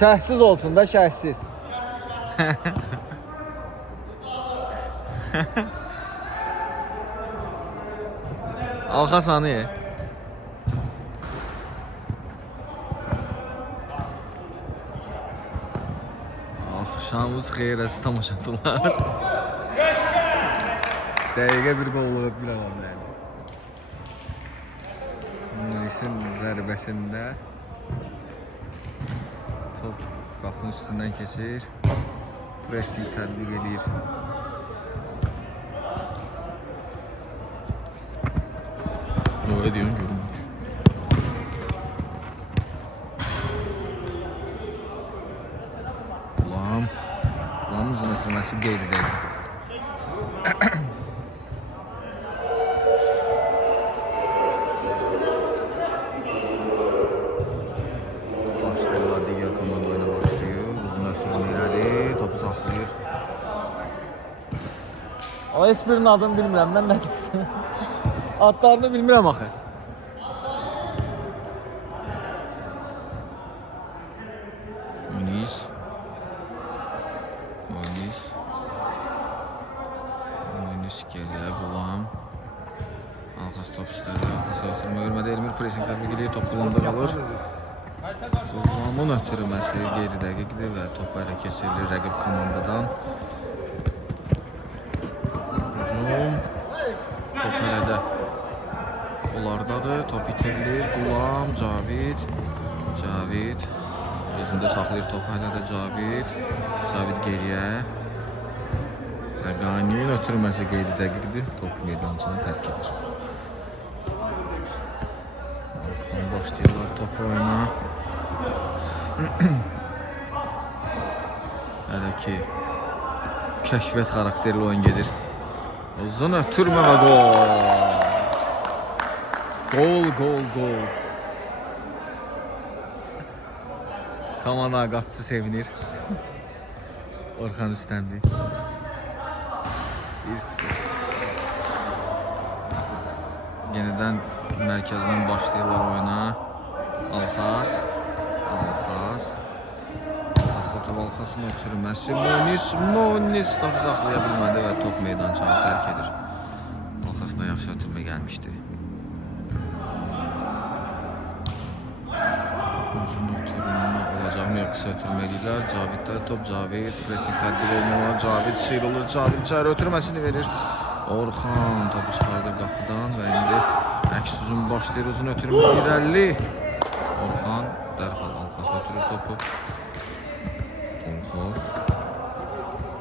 Şəhsiz olsun da, şəhsiz. Alxa sanı. Axşamınız xeyir əziz tamaşaçılar. Dəqiqə bir qol olub bir adam yəni. Munisin zərbəsində top qapının üstündən keçir. Pressing tətbiq edir. Ne diyorsun görünmüş. Ulan uzun oturması geride. Başlıyorlar, diğer komanda oyuna başlıyor. Uzun oturma ileride, topu saklıyor. Ama hiçbirinin adını bilmirəm, ben de. Adlarını bilmirəm axı. Muniz geliyor, Gulam. Alxas top istədi, Alxas oturma görmədi, Elmir pressing tətbiq edir, top Gulamda qalır. Gulamın ötürməsi geri dəqiqdir və top hələ keçirilir rəqib komandadan. Hücum. Top hələ də onlardadır, top itirilir. Gulam, Cavid özündə saxlayır topu hələ də Cavid geriyə. Xəqani'nin ötürməsi qeyri dəqiqdir, top meydançanı tərk edir. Altdan başlayırlar top oyuna. Hələ ki kəşfiyyat xarakterli oyun gedir. Uzun ötürmə və gol. Komanda qapıcısı sevinir. Orxan üstəndir. 1-0. Yeniden mərkəzdən başlayırlar oyuna. Alxas Alxasın ötürməsi. Muniz topu saxlaya bilmədi və top meydançanı tərk edir. Alxas da yaxşı ötürmə gəlmişdi. Uzun ötürmə olacaqmı, yoxsa ötürmə edirlər. Caviddə top, Cavid pressing tədbir olmalı. Cavid sıyrılır, Cavid içəri ötürməsini verir. Orxan topu çıxardır qapıdan və indi əks hücum başlayır. Uzun ötürmə irəli. Orxan dərhal Alxas ötürür topu.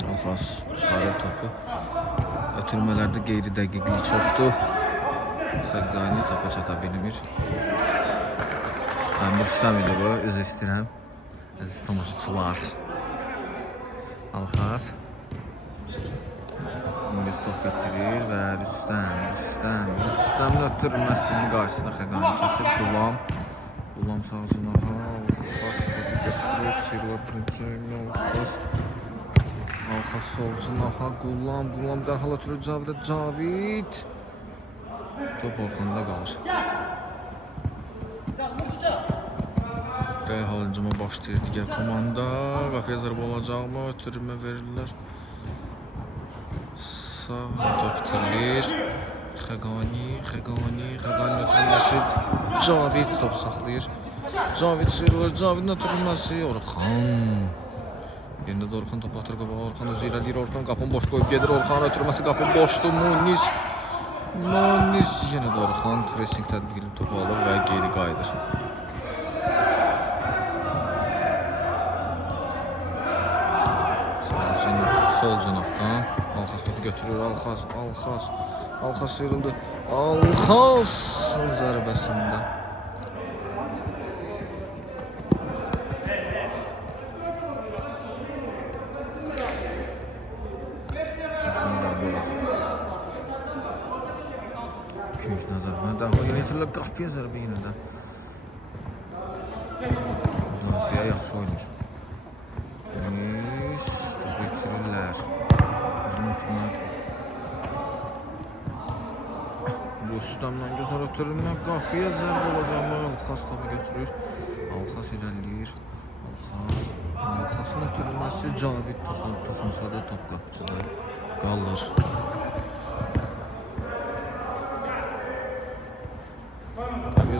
Alxas çıxarır topu. Ötürmələrdə qeyri dəqiqlik çoxdur. Xəqani topa çata bilmir. Rüstəm idi bu, üzr istəyirəm. Əziz tamaşaçılar. Alxas Muniz top getirir və Rüstəmin ötürməsinin qarşısına Xəqani kəsir. Gulam sağ ucuna Alxas topu getirir. Sirva prinsiyonu Alxas sol ucuna Gulam dərhal ötürür Cavid. Top Orxanda qalır. Dərhal hücuma başlayır digər komanda. Qapıya zərbə olacaqmı? Ötürmə verirlər. Sağ top itirilir. Xəqani ötürülməsi. Cavid top saxlayır. Cavid sıyrılır. Cavidin ötürülməsi. Orxan. Yerində də Orxan top atır qabağa. Orxan özü irəliyir. Orxan qapını boş qoyub gedir. Orxan ötürülməsi qapı boşdur. Muniz yenə də Orxan pressing tətbiq edib topu alır və geri qayıdır. Sol cinahdan Alxas topu götürür. Alxas sıyrıldı. Alxasın zərbəsində. İkinci nəzər. Dərhal yenə itirirlər. Qapıya zərbə yenə də. Uzunsuya yaxşı oynayır. Topu itirirlər. Rüstəmdən gözəl ötürülmə. Qapıya zərbə olacaqmı? Alxas topu götürür. Alxas irəliləyir. Alxas Alxasın ötürülməsi Cavid toxunsa da top qapıcıda qalır.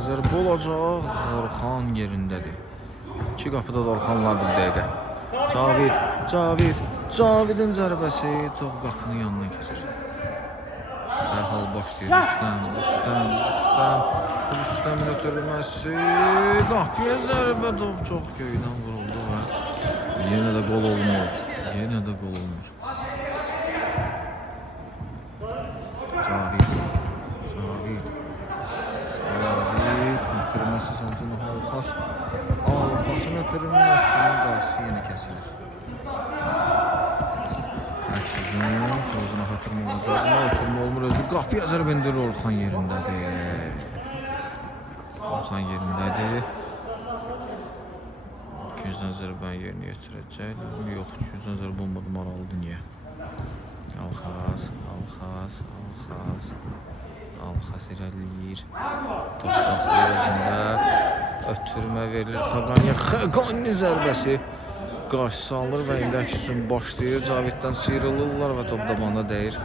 Zərbə olacaq. Orxan yerindədir. İki qapıda da Orxan var bir dəqiqə. Cavidin zərbəsi top qapının yanına keçir. Dərhal başlayır. Rüstəmin ötürülməsi. Qapıya zərbə top çox göydən vuruldu və yenə də qol olmur. Cavid. Ötürülməsi Samsun Alxasın ötürülməsinin qarşısı yenə kəsilir. Əksizin sözünə ötürmə olacaq. Ötürmə olmur özü. Qapıya zərbə endirir Orxan yerindədir. Gözdən zərbəni yerinə yetirəcəklər. Yox, gözdən zərbə olmadı, maraqlıdır niyə? Alxas irəliləyir. Top saxlayır özündə. Ötürmə verilir Xaqaniyə. Xaqani zərbəsi qarşısı alınır və indi əks üçün başlayır. Caviddən sıyrılırlar və top dabana dəyir.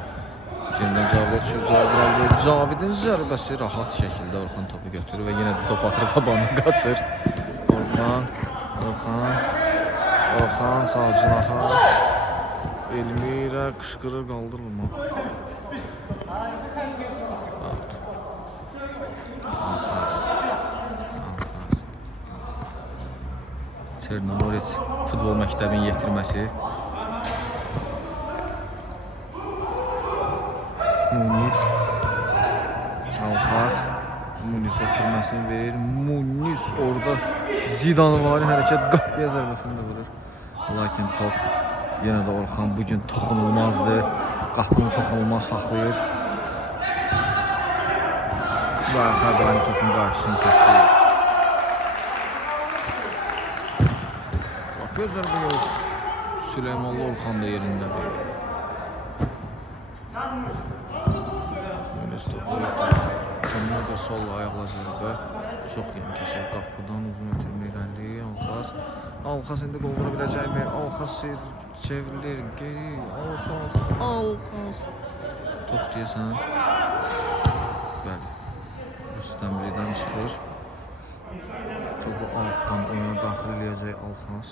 Yenidən Cavidə düşür. Cavidin zərbəsi rahat şəkildə Orxan topu götürür və yenə də top atır qabağına qaçır. Orxan sağ cinaxa. Elmirə qışqırır, qaldırılma. Alxas. Çernomorets futbol məktəbinin yetirməsi. Muniz. Alxas. Muniz ötürməsini verir. Muniz orada Zidanvari hərəkət qapıya zərbəsini də vurur. Lakin top yenə də Orxan bugün toxunulmazdır. Qapını toxunulmaz saxlayır. Və Xaqani topun qarşısını kəsir. Qapıya zərbə yox. Süleymanlı Orxan da yerindədir. Muniz topu önünə də sol ayaqla zərbə. Çox yeni keçir qapıdan uzun ötürmə irəli. Alxas indi qol vura biləcəkmi? Alxas çevrilir geri. Alxas. Top deyəsən. Bəli. Rüstəmlidən çıxır. Topu altdan oyuna daxil eləyəcək Alxas.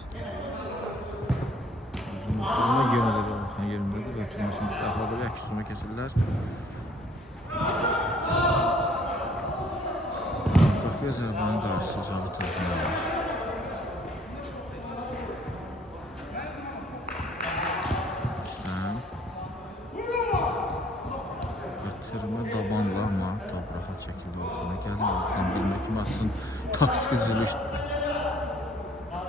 Uzun ötürmə yenidir Orxan yerindədir. Ötürməsini əxlaqlı əkisini kesirlər. Qapıya zərbənin qarşısı Cavid Tuzlular. Ötürmə dabanla amma top rahat şəkildə Orxana gəlir. Orxan bilmir ki, maçın taktik düzülüş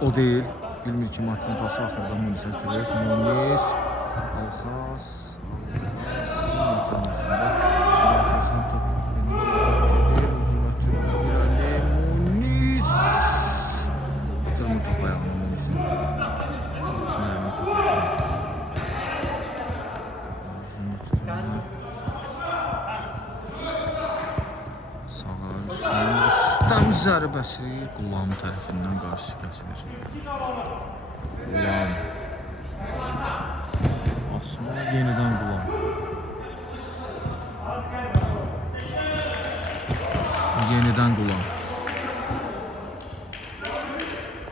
o deyil. Bilmir ki, maçın pası axırda Muniz ötürür. Muniz, Alxas ötürməsində. Alxasın top gedir, uzun ötürmə irəli. Muniz ötürmür top ayağını Munizin. Rüstəm zərbəsi Qulam tərəfindən qarşı kəsilir. Qulam. Asma yenidən Qulam.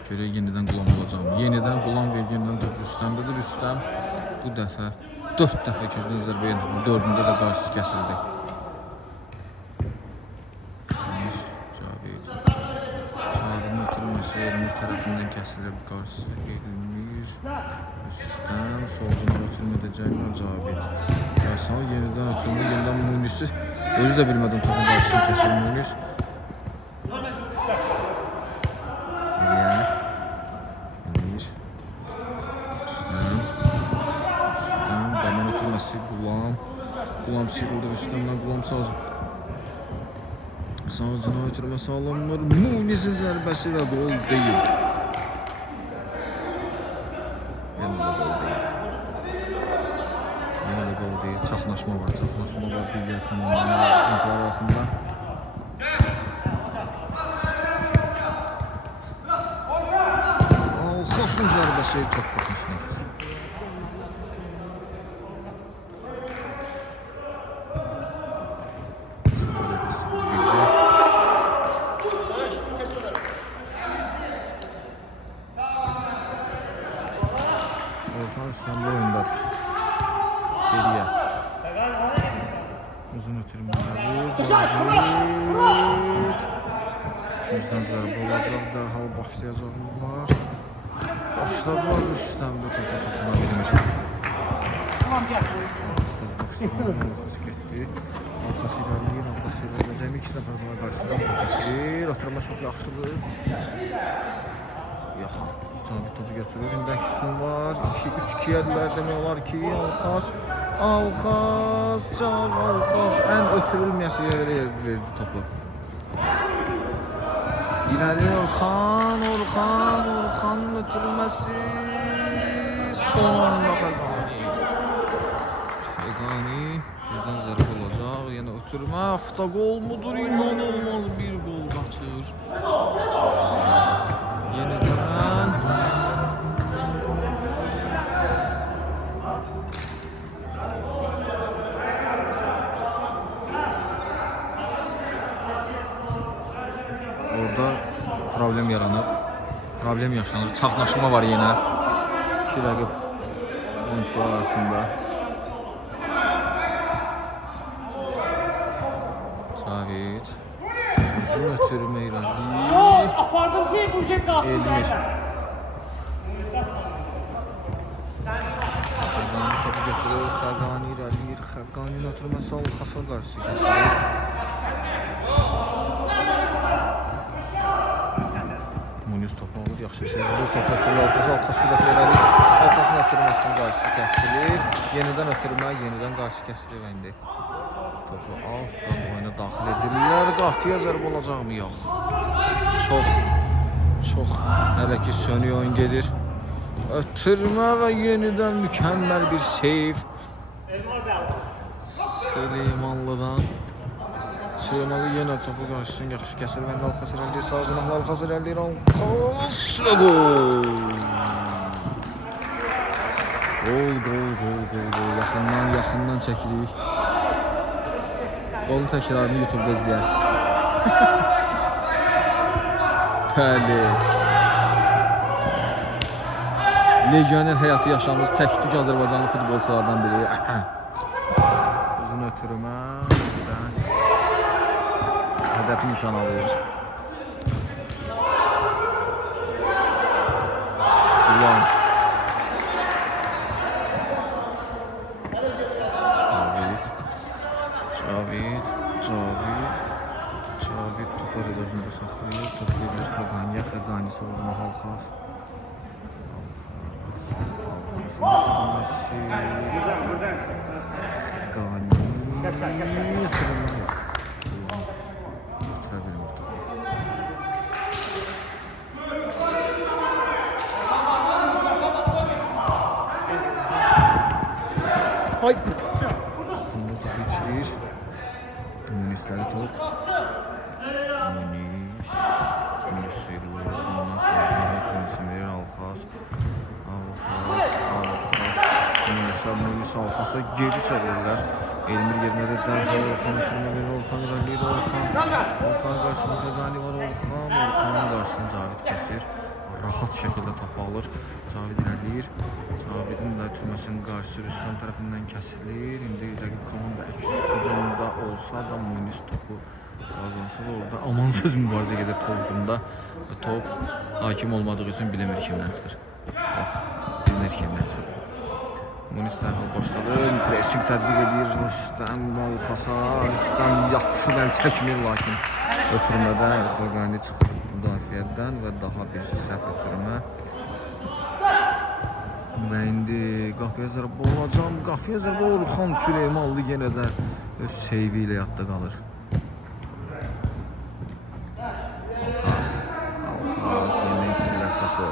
Görək yenidən Qulam olacaq. Yenidən Qulam və yenidən top Rüstəmdədir. Rüstəm bu dəfə 4 dəfə gözdən zərbə yenildi. 4-ündə də qarşısı kəsildi. Elmir tərəfindən kəsilir qarşısı. Elmir. Rüstəm. Soldan ötürmə edəcəkmi Cavid. Qərsal yenidən ötürmə. Yenidən Munisi. Özü də bilmədim topun qarşısını kəsir Munis. Elmir. Rüstəm. Daman ötürməsi Qulam. Qulam sıyrıldı Rüstəmdən. Qulam sağcı. Sağcına ötürməsi alınmır. Munisin zərbəsi və qol deyil. Yenə də qol deyil. Çaxnaşma var. Digər komandalar arasında. Alxasın zərbəsi Seyid top bakmasına geçir. Orhan İstanbul oyundadır. Geriye. Uzun ötürümleri. Cavit. Gözden zərb olacaq. Dərhal başlayacaqlar. Başladılar üstdən bu topa toxuna bilmir. Alxaz getdi. Alxaz ilerləyir. Cəmi 2 nəfər buna qarşıdan top gətirir. Oturma çox yaxşıdır. Yox. Cavit topu götürür. İndi əksin var. 2-3 yerlər demək olar ki, Alxaz. Alxaz ən ötürülməyəsi yerə verdi topu. İlerliyor Orxanın ötürülməsi. Son anda Xəqani sizdən zərb olacaq. Yenə ötürmə. Avtogol mudur? İnanılmaz bir gol qaçır. Yenidən. Orada problem yaranır. Problem yaşanır. Çaxnaşma var yenə. İki rəqib oyuncular arasında. Cavit. Uzun ötürmə irəli. Apardım şey bu şey qalsın. Elmir. Xəqani topu götürür. Xəqani irəliyir. Xəqaninin ötürməsi Alxaza qarşı kəsilir. Muniz topu alır, yaxşı çevrilir. Top ötürür Alxaza. Alxaz sürət verəlir. Alxazın ötürməsinin qarşı kəsilir. Yenidən ötürmə, yenidən qarşı kəsilir və indi. Topu altdan oyuna daxil edirlər. Qapıya zərb olacaqmı? Yox. Çox hələ ki sönük oyun gedir. Ötürmə və yenidən mükəmməl bir seyv. Süleymanlıdan. Süleymanlı yenə topu qarşısın, yaxşı kəsir. Və Alxaz irəliyir, sağ cinahlı Alxaz irəliyir. Alxaz və gol! Gol. Yaxından çəkirik. Golun təkrarını YouTube'da izləyərsiniz. Bəli. Legioner həyatı yaşamız tək-tük Azərbaycanlı futbolçulardan biri. Uzun ötürmə. Hədəfi nişan alır. Ulan. Cavit topu özündə saxlayır. Topu verir Xəqaniyə. Xəqanisi uzun Alxaz. Ay! Bunu da bitirir. Münisləri top. Münis sıyrılır. Ondan sonra Münisini verir Alxaz. Münis Alxaz'a geri çevirirlər. Elmir yerinə də dərhal Orxan itirmə verir. Orxan irəliyir. Orxan qarşısında Xəqani var. Orxanın qarşısında Cavit kəsir. Rahat şəkildə topu alır. Cavit irəliyir. Cavidin də itirməsinin qarşısı Rüstəm tərəfindən kəsilir. İndi rəqib komanda əks hücumda olsa da Münis topu qazansa da orada amansız mübarizə gedir topunda. Top hakim olmadığı üçün bilinmir kimdən çıxır. Bilinir kimdən çıxır. Münis dərhal başladı. Pressing tətbiq edir Rüstəm Alxaza. Rüstəm yaxşı əl çəkmir, lakin ötürmədən Xəqani çıxır müdafiədən və daha bir səhv ötürmə. Və indi qapıya zərb olacaq. Qapıya zərb Orxan Süleymanlı yenə də öz seyvi ilə yadda qalır. Alxaz yenə itirlər topu.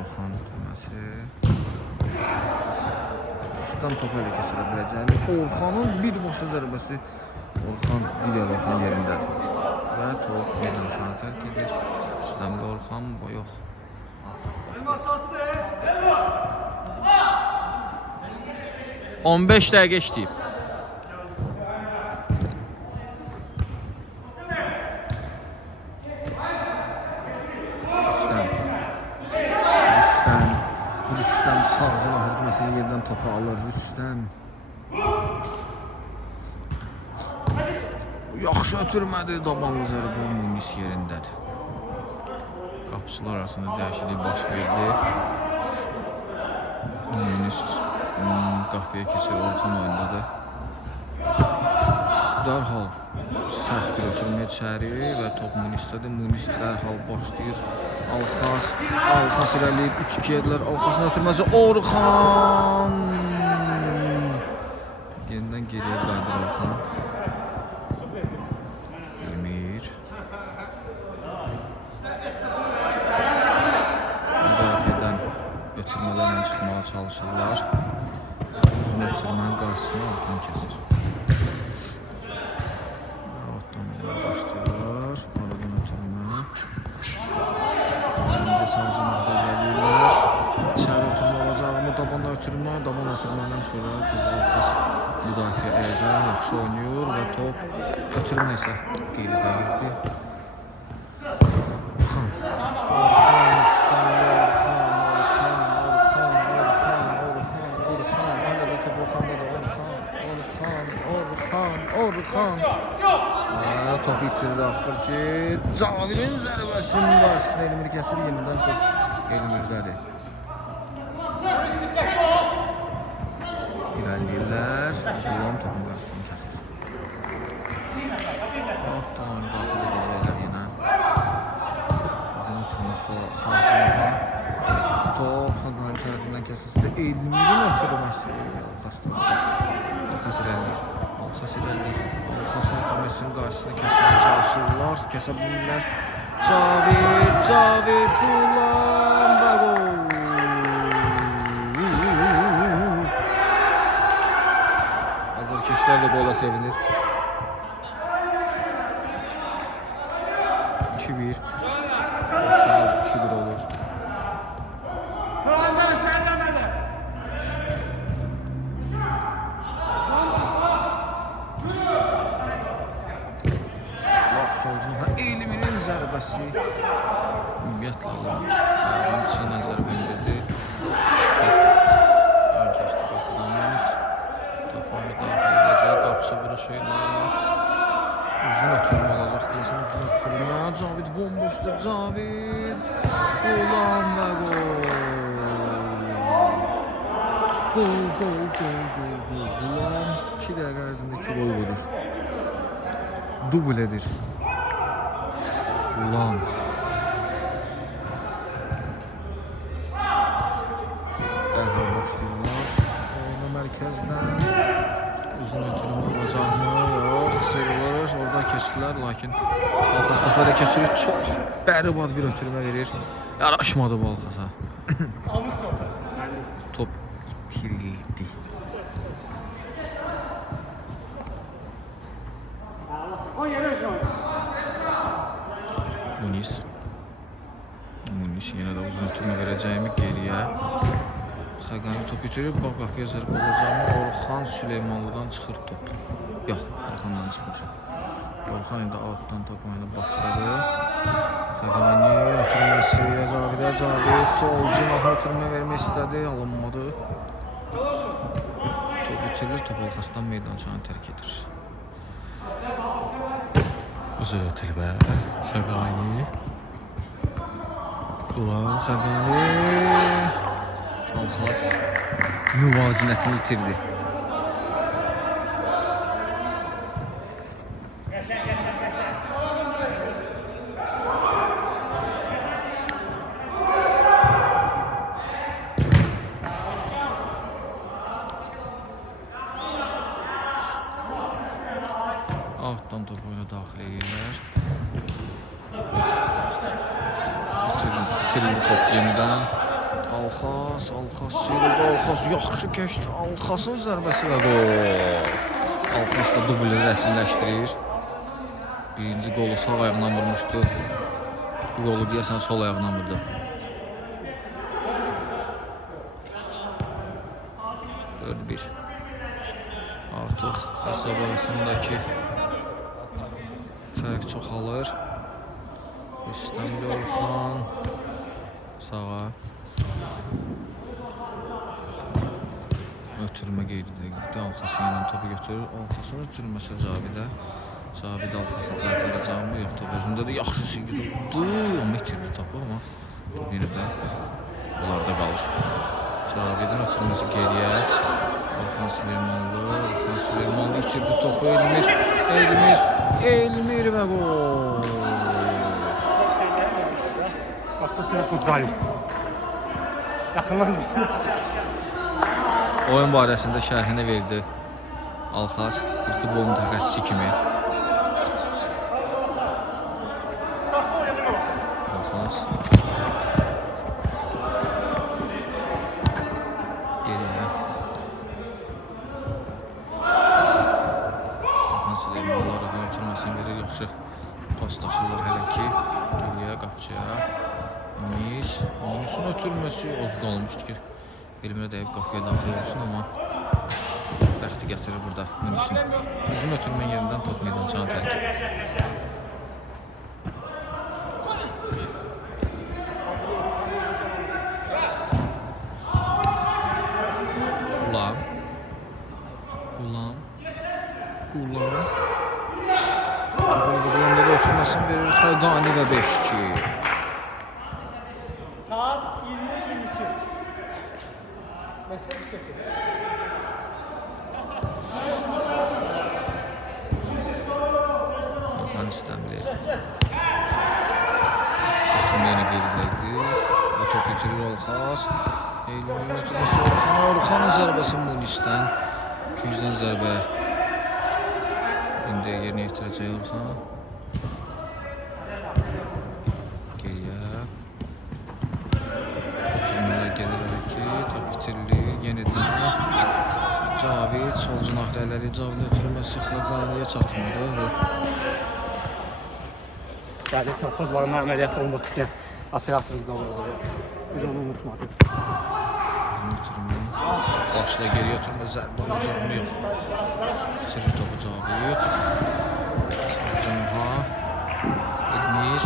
Orxan itirməsi. Rüstəm topu elə kəsilə biləcəyini. Orxanın bir boşa zərbəsi. Orxan videolardan yerindədir. və top meydançanı tərk edir. İstəmli Orxan, yox. Alxas başlayır. 15 dəqiqə işləyib. Rüstəm sağcıla hücuməsini yerdən topu alır. Rüstəm. Yaxşı ötürmədi. Dabanlı zərbə Munis yerindədir. Qapıçılar arasında dəyişiklik baş verdi. Munis qapıya keçir. Orxan oyundadır. Dərhal sərt bir ötürmə içəri və top Munisdədir. Munis dərhal başlayır. Alxas irəliyib 3-2 edirlər. Alxasın ötürməsi Orxan. Yenidən geriyə qayıdır Orxan. Emir. Müdafiədən ötürmələrlə çıxmağa çalışırlar. Uzun ötürmənin qarşısını Orxan kəsir. Başlayırlar. Aradan ötürmə. Sağcı nöqtə gəlirlər. İçəri ötürmə olacağımı dabana ötürmə. Daban ötürmədən sonra Alxas müdafiə eldə yaxşı oynayır və top ötürmə isə qeyri dəyirdi. Orxan. Orxan. Top itirir axır ki, Cavidin zərbəsinin qarşısında Elmir kəsir, yenidən top Elmirdədir. İrəliyirlər, Qulam topun qarşısını kəsir. Tamam, daxil edəcəklər yenə. Uzun ötürməsi sağcılığa. Top Xaqani tərəfindən kəsilsə də Elmirin ötürməsi. Alxas irəliyir. Alxasın ötürməsinin qarşısını kəsməyə çalışırlar. Kəsə bilirlər. Cavid, Qulam və gol. Azərkeşlər də qola sevinir. 2-1. 2-1 olur. Elmirin zərbəsi ümumiyyətlə alınır. Ayağın içinə zərbə indirdi. Yan keçdi qapıdan Munis. Toparlı daxil edəcək. Qapısı vuruşu ilə. Uzun ötürmə olacaq deyəsən. Uzun ötürmə. Cavid bomboşdur. Cavid. Qulam və gol. Gol. Qulam 2 dəqiqə ərzində 2 gol vurur. Dubl edir. Qulam. Dərhal başlayırlar. Oyuna mərkəzdən uzun ötürmə olacaqmı? Yox, sıyrılır. Orada keçdilər, lakin Alxas topa da keçirir. Çox bəribad bir ötürmə verir. Yaraşmadı bu Alxasa. Top itirildi. Munis yenə də uzun ötürmə verəcəyimi geriyə. Xaqani top itirir. Bax, qapıya zərbə olacaqmı? Orxan Süleymanlıdan çıxır top. Yox, Orxandan çıxır. Orxan indi altdan top oyuna başladı. Xaqani ötürməsi Cavidə. Cavid solcu naha ötürmə vermək istədi. Alınmadı. Top itirir. Top Alxasdan meydançanı tərk edir. Uzun ötürmə. Xaqani. Qulam, Xaqani. Alxas müvazinətini itirdi. Altdan top oyuna daxil edirlər. İtirildi top yenidən. Alxas sıyrıldı. Alxas yaxşı keçdi. Alxasın zərbəsi və gol. Alxas da dubli rəsmiləşdirir. Birinci qolu sağ ayağından vurmuşdu. Bu qolu deyəsən sol ayağından vurdu. Bir. Artıq hesab arasındakı fərq çoxalır. Rüstəm Orxan sağa. Ötürmə qeydi dəqiqdə. Alxası ilə topu götürür. Alxasını ötürməsə Cavidə. Cavid Alxasını qaytaracaqmı? Yox, top özündə də yaxşı sigirdi. Amma itirdi topu, amma top yenə də onlarda qalır. Cavidin ötürməsi geriyə. Orxan Süleymanlı itirdi topu. Elmir və gol. Baxça sənə Xudcayım. Yaxından düşdü. Oyun barəsində şərhini verdi Alxas, bir futbol mütəxəssisi kimi. Alxas geriyə. Orxan Süleymanlar ötürməsini verir, yaxşı paslaşırlar hələ ki. Geriyə, qapçıya. Ünüsün ötürməsi az qalmışdı ki. Elmirə deyib qapıya daxil olsun, amma bəxti gətirir burada Ünüsün. Üzün ötürmə yerindən top meydançanı tərk edir. Qulam. Qulanda da ötürməsini verir Xəqani və 5-2. Saat 20:22. Məsələ keçir. Orxan İstəmli. Ötürməyini qeydilədi. O top itirir Alxas. Elmin ötürməsi Orxanın zərbəsi Munisdən. 200-dən zərbə. İndi yerinə yetirəcək Orxan. Geriyə. Ötürmələr gelir ki, top bitirilir. Yenidən Cavid sol cinah rələri. Cavidin ötürməsi Xəqaniyə çatmır. Yəni çapraz barına əməliyyat olmaq istəyən operatorumuzdan olur. Biz onu unutmadık. Başla geriyə ötürmə zərbə olacağını yox. Bitirir topu Cavid. Cəmha. Elmir.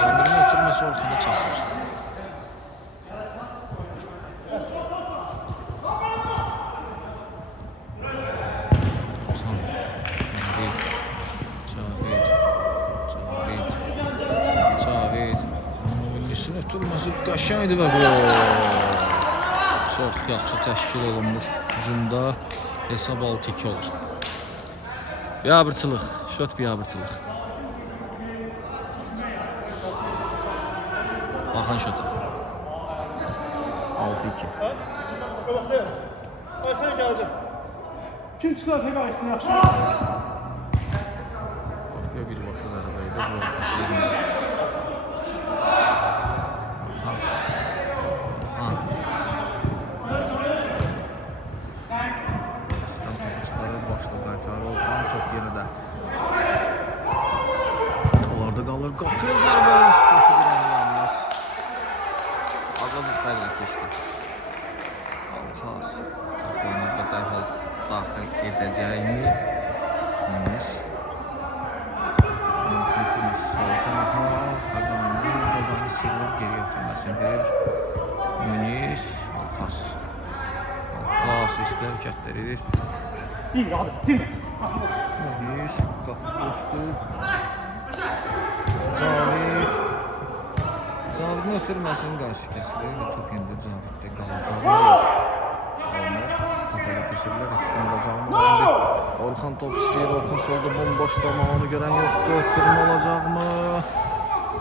Elmirin ötürməsi Orxana çatır. Orxan. Cavid. Ünlüsün ötürməsi qəşəngdir və gol. Çox yaxşı təşkil olunmuş hücumda hesab 6-2 olur. Biabırçılıq, şot biabırçılıq. Baxın şota. 6-2. Ayxan gələcək. Kim çıxar tek ayıqsın yaxşı? Bakıyor birbaşa zərbə idi. Bu ortası yerində. Qapıya zərbə üstü yalnız. Azad fərqlə keçdi. Alxas oyuna dərhal daxil edəcəyini Ünüs. Xəqani sıyrılıb geriyə ötürməsini verir. Ünüs, Alxas. Alxas riskli hərəkətlər edir. Ünüs, qapı boşdur. Cavidin ötürməsinin qarşı kəsilir. Top indi Caviddə qalacaq. Topa keçirlər. İkisini olacağını öğrendi. Orxan top istəyir. Orxan solda bomboşda ama onu görən yoxdur. Ötürmə olacaqmı?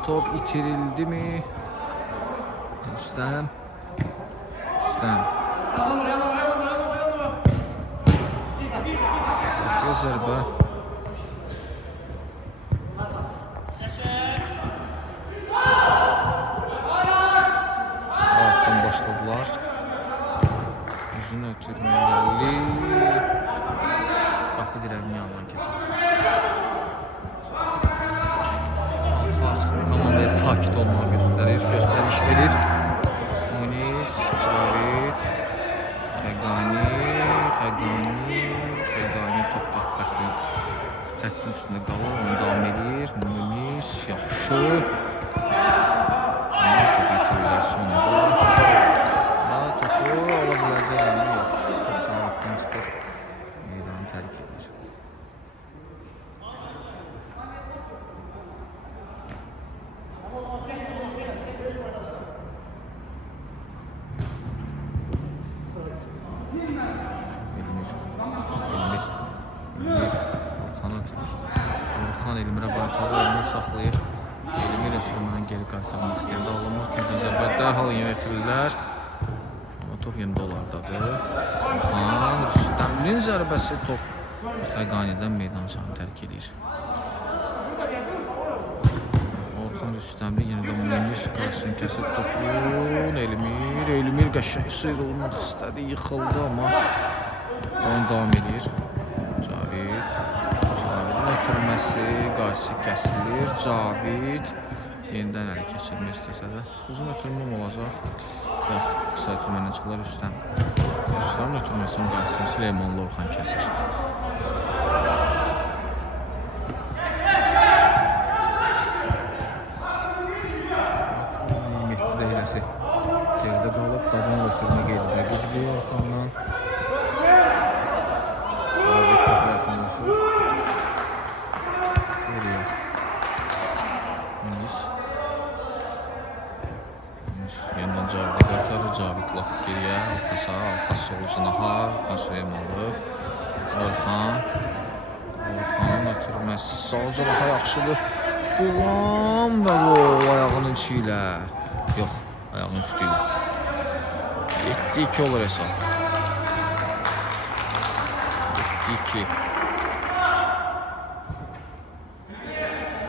Top itirildi mi? Rüstəm. Qapıya zərbə. Başladılar. Yüzünü ötürməyəli. Qapı dirəğinin yanından keçir. sakit olmağı göstərir. Göstəriş verir. Muniz, Cavid, Xəqani top xəttin üstündə qalır. Onu davam edir. Muniz, yaxşı. Amma top itirirlər sonunda. Daha topu ala biləcəklər. Yox, top Cavaddan çıxır. Meydanı tərk edir. Elmirə qaytarır, Elmir saxlayır. Elmir ötürmədən geri qaytarmaq istəyir. Dağılmaq kimi zərbə dərhal yönetirirlər. Amma top yenə dolardadır. Orxan, Rüstəmin zərbəsi top Xəqanidən meydançanı tərk edir. Orxan Rüstəmli yenə də Muniz qarşısını kəsir topun. Elmir qəşəng sıyrılmaq istədi, yıxıldı amma onu davam edir. Cavid. Ötürməsi, qarşı kəsilir. Cavid yenidən əli keçirmək istəsə də uzun ötürməm olacaq. Yox, qısa ötürməklə çıxırlar Rüstəm. Rüstəmin ötürməsinin qarşısını Süleymanlı Orxan kəsir. Artıq 27 dəqiqəsi geridə qalıb. Dadanla ötürmə qeydidə qızdır Orxandan. Cavid topa yaxınlaşır. Yeniden Cavid'e qaytarır. Cavid lap geriyə, arxa solucuna Orxan Süleymanlı. Orxanın ötürməsi sağcılığa yaxşıdır. Qulam və o ayağının içi ilə. Yox, ayağının üstü ilə. 7-2 olur hesab. 7-2.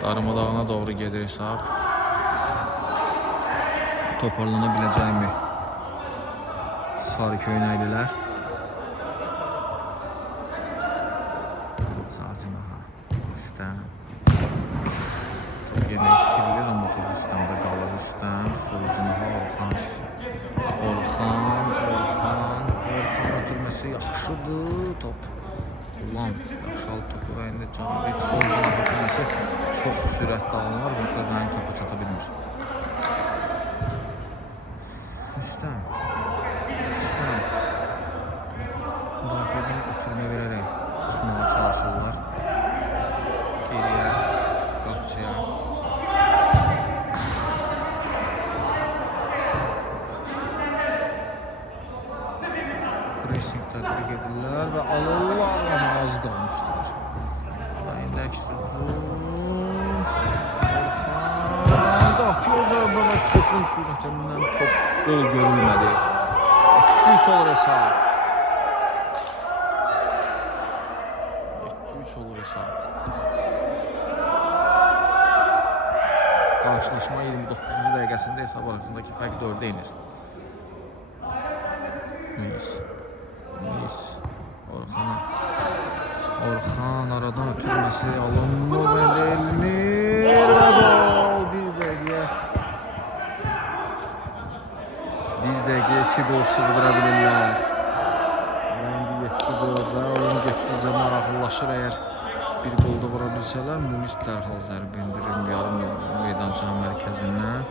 Darmadağına doğru gedir hesab. Toparlana biləcəkmi sarı köynəklilər? Sağcına Rüstəm. Top yenə itirilir, amma top Rüstəmdə qalır. Rüstəm, solucuna Orxan ötürməsi yaxşıdır. Top Ulan, yaxşı alıb topu və indi Cavid solucuna ötürməsi çox sürətli alınır və Xəqani topa çata bilmir. Rüstəm. Müdafiədən ötürmə verərək çıxmağa çalışırlar. Geriyə, qapçıya. Pressing tədbiq edirlər və alırlar, amma az qalmışlar. İndəki uzun. Orxan qapıya zərbə və topun sürətindən top gol görülmədi. 7-3 olur hesab. 7-3 olur hesab. Qarşılaşma 29 dəqiqəsində hesab arasındakı fərq 4-ə inir. Muniz. Orxan aradan ötürməsi alınmır və Elmir və gol. Bir dəqiqə 2 gol sığdıra bilirlər. İndi 7 gol və oyun getdikcə maraqlılaşır. Əgər bir gol da vura bilsələr, Muniz dərhal zərbə endirir yarım meydançanın mərkəzindən.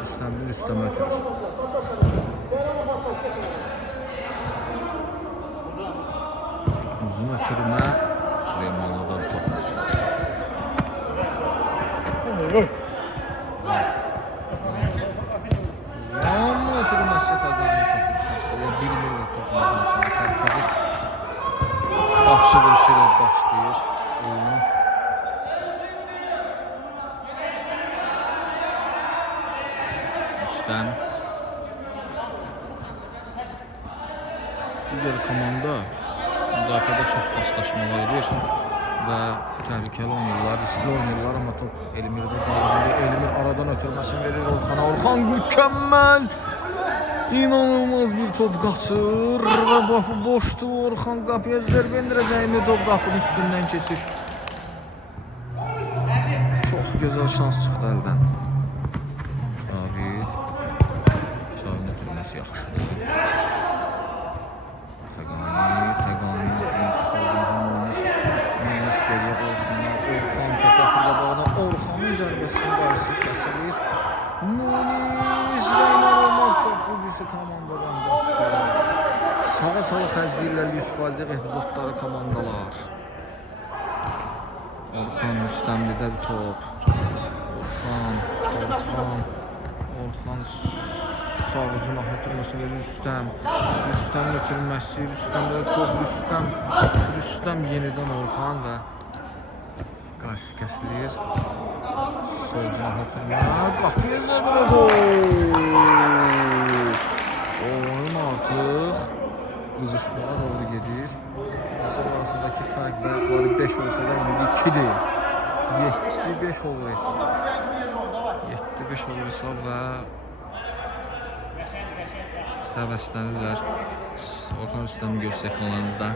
Rüstəmli Rüstəmə ötürür. Uzun ötürmə Süleymanlıdan top. Amma ötürməsi Xəqani topu saxlaya bilmir və top meydançanı tərk edir. Qapçı vuruşu ilə başlayır oyunu. Rüstəm. Digər komanda müdafiədə çox paslaşmalar edir və təhlükəli oynayırlar, riskli oynayırlar, amma top Elmirdə qalır. Elmir aradan ötürməsini verir Orxana. Orxan mükəmməl, inanılmaz bir top qaçır və boşdur. Orxan qapıya zərbə endirəcəkmi, top qapının üstündən keçir. gözəl şans çıxdı əldən. Cavid. Cavidin ötürməsi yaxşıdır. Xəqani ötürməsi Solcan Munis. Munis geriyə Orxana. Orxan təpəfirlə bağdan. Orxanın zərbəsinin qarşısı kəsilir. Munis və inanılmaz topu birisi komandadan qaçdı. Sağa xərcləyirlər 100%lik epizodları komandalar. Orxan Rüstəmlidə bir top. Orxan sağ ucuna ötürməsi verir Rüstəm. Rüstəmin ötürməsi, Rüstəmdə top Rüstəm yenidən Orxan və qarşı kəsilir. Sol ucuna ötürmə, qapıya zərbə gol. Oyun artıq qızışmağa doğru gedir. Əsər arasındakı fərq və yaxları 5 olsa da indi 2-dir. 7-5 olur. 7-5 olursa və həvəslənirlər. Orxan Rüstəmi görsə ekranlarınızda.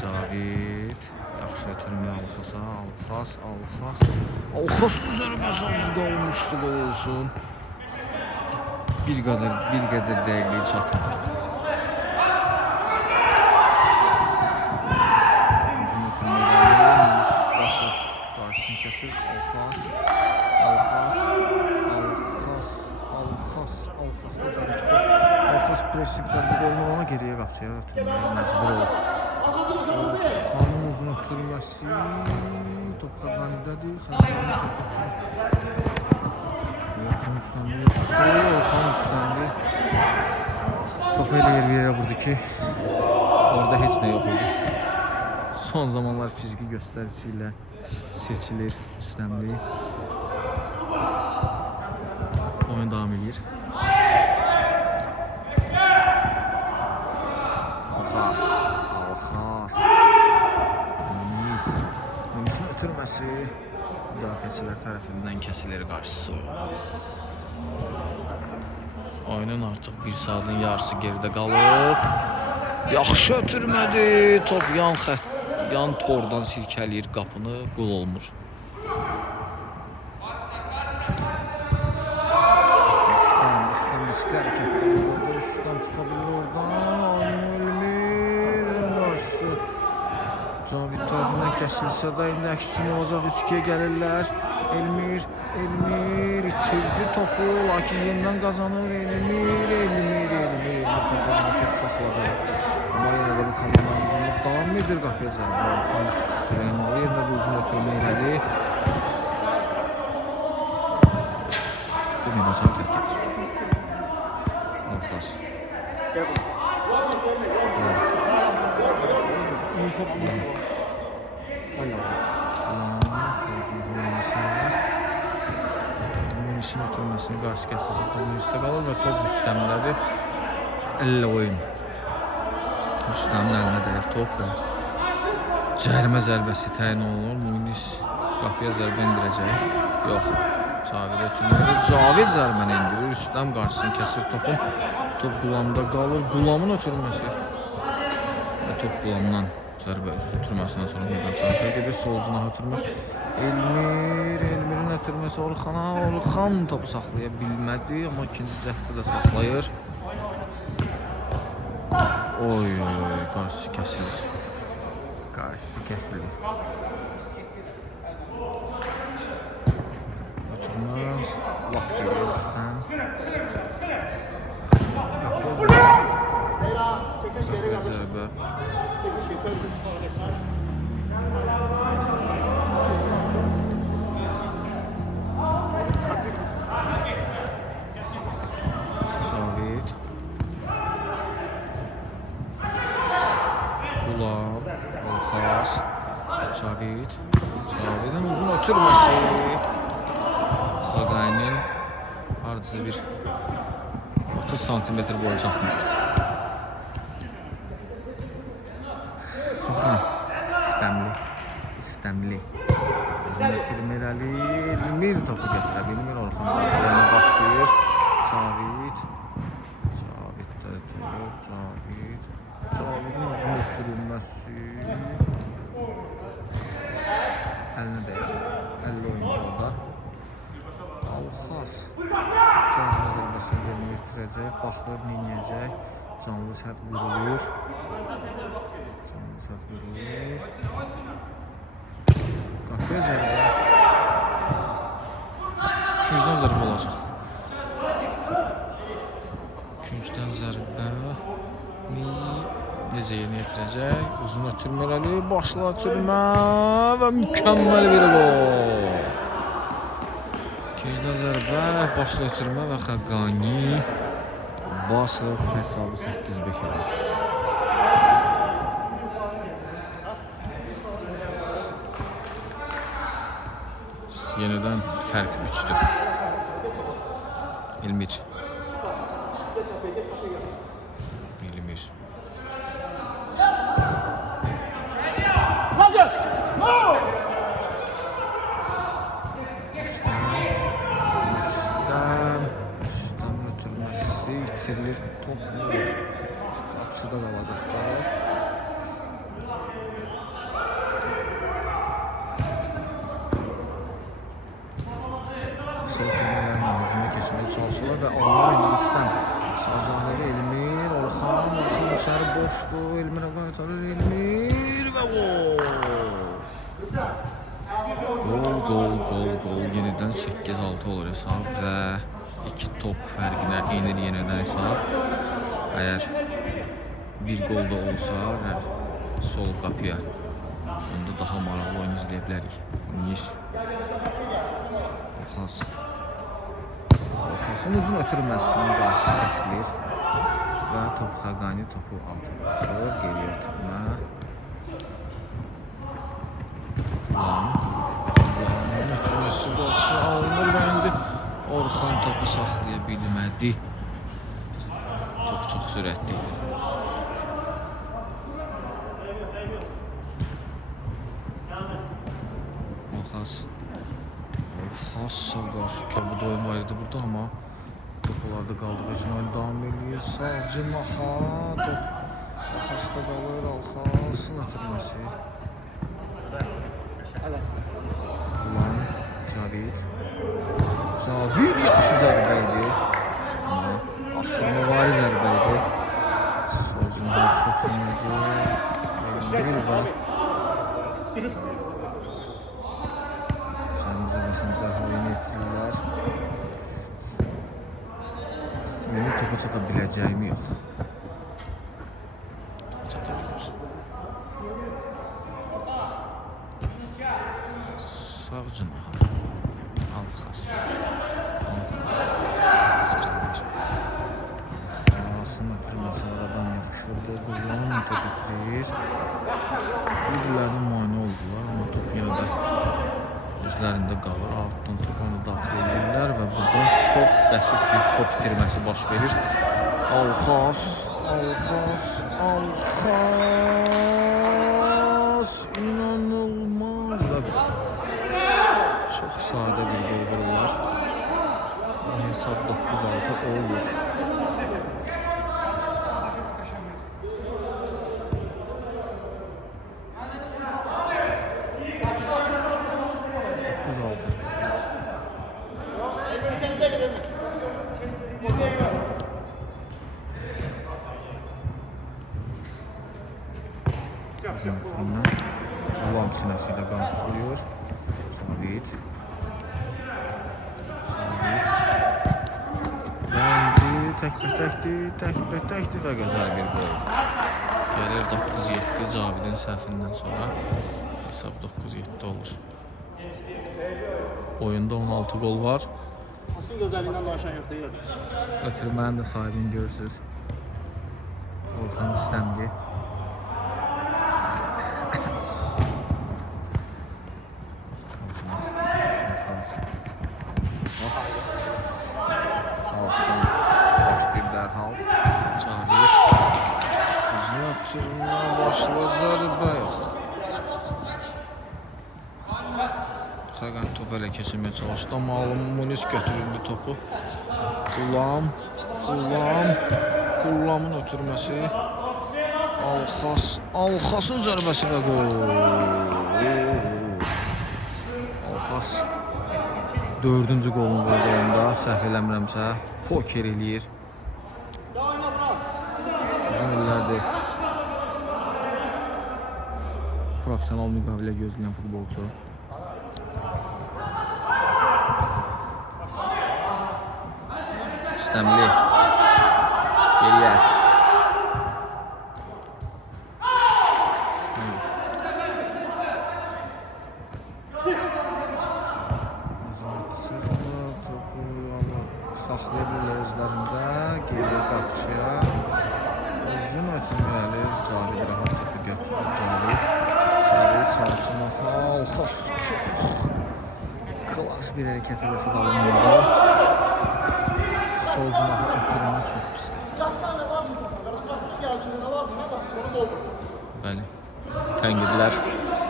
Cavid. Yaxşı ötürmə Alxasa. Alxas bu zərbəsi az qalmışdı, qol olsun. Bir qədər dəqiqliyi çatmadı. Uzun ötürmələr. Qarşısını kəsir. Alxas pressing tədbiq olunur, ona geriyə qaçıyor. Ötürməyə məcbur olur. Orxanın uzun ötürməsi. Top Xəqanidədir. Xəqani top ötürür. Orxan Rüstəmli yapışır. Orxan Rüstəmli. Topu elə yerə vurdu ki, orada heç nə yox idi. Son zamanlar fiziki göstəricisi ilə seçilir Rüstəmli. Oyun davam edir. Alxas. Munisin ötürməsi müdafiəçilər tərəfindən kəsilir qarşısı. Oyunun artıq 1 saatın yarısı geridə qalıb. Yaxşı ötürmədi. Top yan tordan sirkələyir qapını, qol olmur. Rüstəm riskli hərəkətlər. Rüstəm çıxa bilir oradan. Cavid tərəfindən kəsilsə də indi əksin olacaq, 3-2-yə gəlirlər. Elmir itirdi topu, lakin yenidən qazanır. Elmir topu çox saxladı. Amma yenə də bu komandanın uzunluq davam edir qapıya zərbə. Orxan Süleymanlı yerində bu uzun ötürmə elədi. Bu minasa təkdir. Alxas. Munisin ötürməsini qarşı kəsici topun üstə qalır və top Rüstəmdədir. Əllə oyun. Rüstəmin əlinə dəyir top və cərimə zərbəsi təyin olunur. Munis qapıya zərbə indirəcək. Yox. Cavid ötürmədir. Cavid zərbəni indirir. Rüstəm qarşısını kəsir topun. Top Qulamda qalır. Qulamın ötürməsi. Top Qulamdan zərbə ötürməsindən sonra buradan çarpıya gedir. Solcuna ötürmə. Elmirin ötürməsi Orxana. Orxan topu saxlaya bilmədi, amma ikinci cəhddə də saxlayır. Oy, qarşı kəsilir. Ötürməz. Lap geriyə Rüstəm. Qapıya zərbə. Cavid. Qulam. Alxas. Cavidin uzun ötürməsi. Xəqaninin hardasa bir 30 cm boyu çatmırdı. İstəmli. Bizim ötürməli. Elmir topu gətirə bilmir. Orxan qapılarına başlayır. Cavidin uzun ötürülməsi. Əlinə dəyir. Əlli oyun. yetirəcək. Baxır, neynəyəcək. Canlı sərt vurulur. Canlı sərt vurulur. Qapıya zərbə. Küncdən zərbə olacaq. Küncdən zərbə. Necə yerinə yetirəcək? Uzun ötürmələri, başla ötürmə və mükəmməl bir gol. Küncdən zərbə, başla ötürmə və Xəqani Basılov hesabı 8-5 edir. Yenidən fərq 3'dür. İlmir. Üstten ötürməsi itirilir. Top qapısı da qalacaq da. Qısa ötürmələrin hücuma keçməyə çalışırlar və onlar İngilizdən Sazanları Elmir, Orxan içəri boşdur. Elmirə qaytarır Elmir və gol. Gol. Yenidən 8-6 olur hesab və 2 top fərqinə enir yenidən hesab. Əgər bir gol da olsa sol qapıya, onda daha maraqlı oyun izləyə bilərik. Nis. Orxasın uzun ötürməsinin qarşısı kəsilir və top Xəqani topu altı bırakır, geriyə ötürmə. Ulanın ötürməsi qarşı alınır və indi Orxan topu saxlaya bilmədi. Top çox sürətli. Orxas'a qarşı kəbud oyun var idi burada, amma topularda qaldığı üçün oyun davam edir. Savcı Maxa, top Orxas'da qalır, Orxas'ın ötürməsi. Ulan, Cavid yaxşı zərbə idi. Aşırma var zərbə idi. Savcı Maxa ötürmədi. Müzəməsində dərhal yetirirlər. Onu topa çata biləcəyimi yox. Topa çata bilir. Savcı Maxa. Orxas irəlir. Orxasın ötürməsi aradan yaxşırdı. Qullanın topu bitirir. Bir-birlərini mane oldular, amma top yenə də özlərində qalır. Altdan topanı daxil edirlər və burada çox bəsit bir top itirməsi baş verir. Orxas inanılmaz və çox sadə bir gol vururlar. Hesab 9-6 olur. Ulan sinəsiyle qanıtlıyor. Cavid. Təkdir və gözəl bir gol. Gəlir 9-7 Cavidin səhvindən sonra hesab 9-7 olur. Oyunda 16 gol var. Asıl gözəlliyindən danışan yoxdur, görürüz. Ötürmənin də sahibini görürsünüz. Orxan üstəmdir. Dərhal Cavid uzun ötürmə başla zərbə yox. Xəqani topu elə keçirməyə çalışdı, amma Munis götürüldü topu. Qullamın ötürməsi. Alxasın zərbəsi və gol. Alxas 4-cü qolunu vurdu oyunda, səhv eləmirəmsə, poker eləyir. Uzun illərdir profesional müqavilə gözləyən futbolçu. İstəmli. Geriyə. Saxlaya bilirlər özlərində. Geriyə qapçıya. Uzun ötürməli. Cavid rahat topu götürür. Cavid saçını Alxas çox klas bir hərəkət eləsə də alınmadı. Sol cinaha ötürmə çox pisdir. Bəli.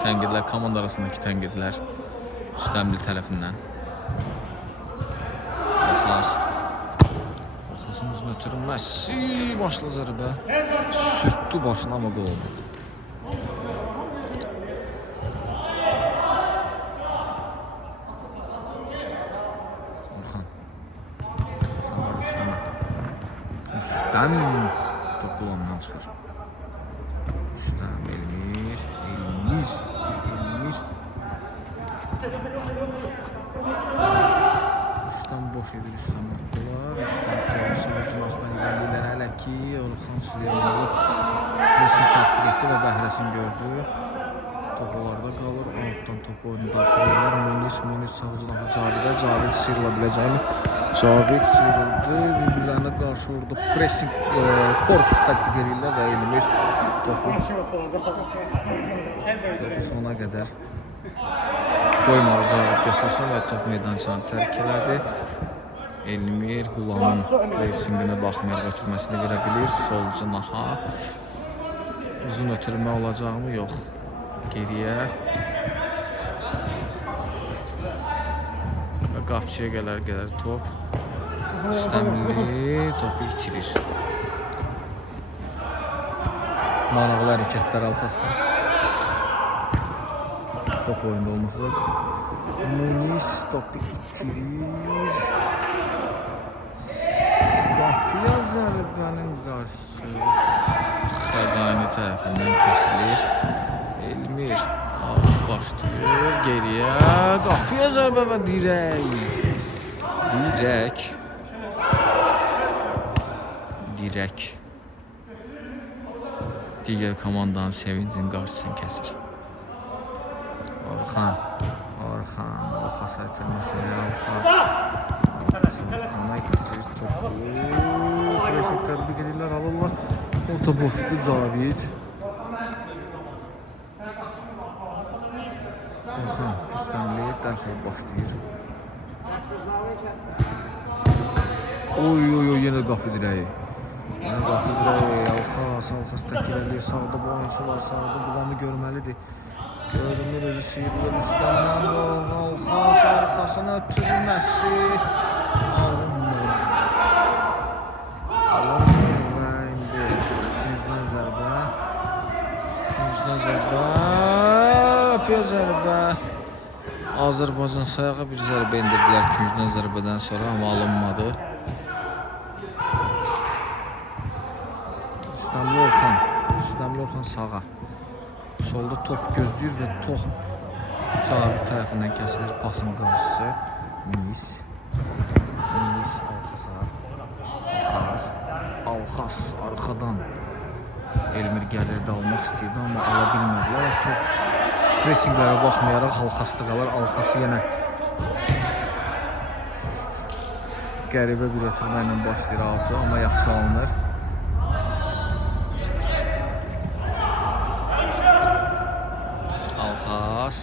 Tənqidlər komanda arasındakı tənqidlər Üstəmli tərəfindən. Alxasın uzun ötürülməsi, başlı zərbə sürtdü başına, amma qol olmadı. Orxan Samar Üstəm topu ondan çıxır. Üstəm Elmir Üstəm boş edir, Üstəm atdılar. Üstəm sağ cinahdan ilerləyirlər. Hələ ki Orxan Süleymanov pressing tətbiq etdi və bəhrəsini gördü. Top onlarda qalır. Altdan topu oyunu daxilirlər. Muniz sağ cinaha Cavid sıyrıla biləcəkmi? Cavid sıyrıldı. Bir-birlərinə qarşı orada pressing korpus tətbiq edirlər və Elmir topu sona qədər qoymalı Cavid götürsün və top meydançanı tərk elədi. Elmir Qulamın pressinginə baxmayaraq ötürməsini verə bilir. Sol cinaha uzun ötürmə olacaqmı? Yox. Geriyə və qapçıya gələr top. Üstəmli topu itirir. Maraqlı hərəkətlər Alxasdan. Top oyunda olması. Muniz topu itirir. Qapıya zərbənin qarşısı Xəqani tərəfindən kəsilir. Elmir başlayır geriyə. Qapıya zərbə və dirək. Digər komandanın sevincinin qarşısını kəsir. Orxan Alxas ətəlməsini Alxas sana itirir topu. Presik tətbiq edirlər, alırlar. Orta boşdu Cavid. Orxan Üstəmli dərhal başlayır. Oy, yenə qapı dirəyi. Alxas təkir eləyir. Sağda bu oyuncu var, sağda Qulamı görməlidir. Görünür, özü sıyırılır Üstəmdən. Alxasın ötürülməsi. Alınmır və indi ikinciden zərbə. Azərbaycan sayağı bir zərbə indirdilər ikinciden zərbədən sonra, amma alınmadı. Üstəmli Orxan sağa. Solda top gözləyir və top Cavid tərəfindən kəsilir pasın qarşısı. Muniz Alxas arxadan Elmir gəlirdi, almaq istəyirdi, amma ala bilmədilər. Top pressinglərə baxmayaraq Alxasda qalır. Alxas yenə qəribə bir ötürmə ilə başlayır altı, amma yaxşı alınır. Alxas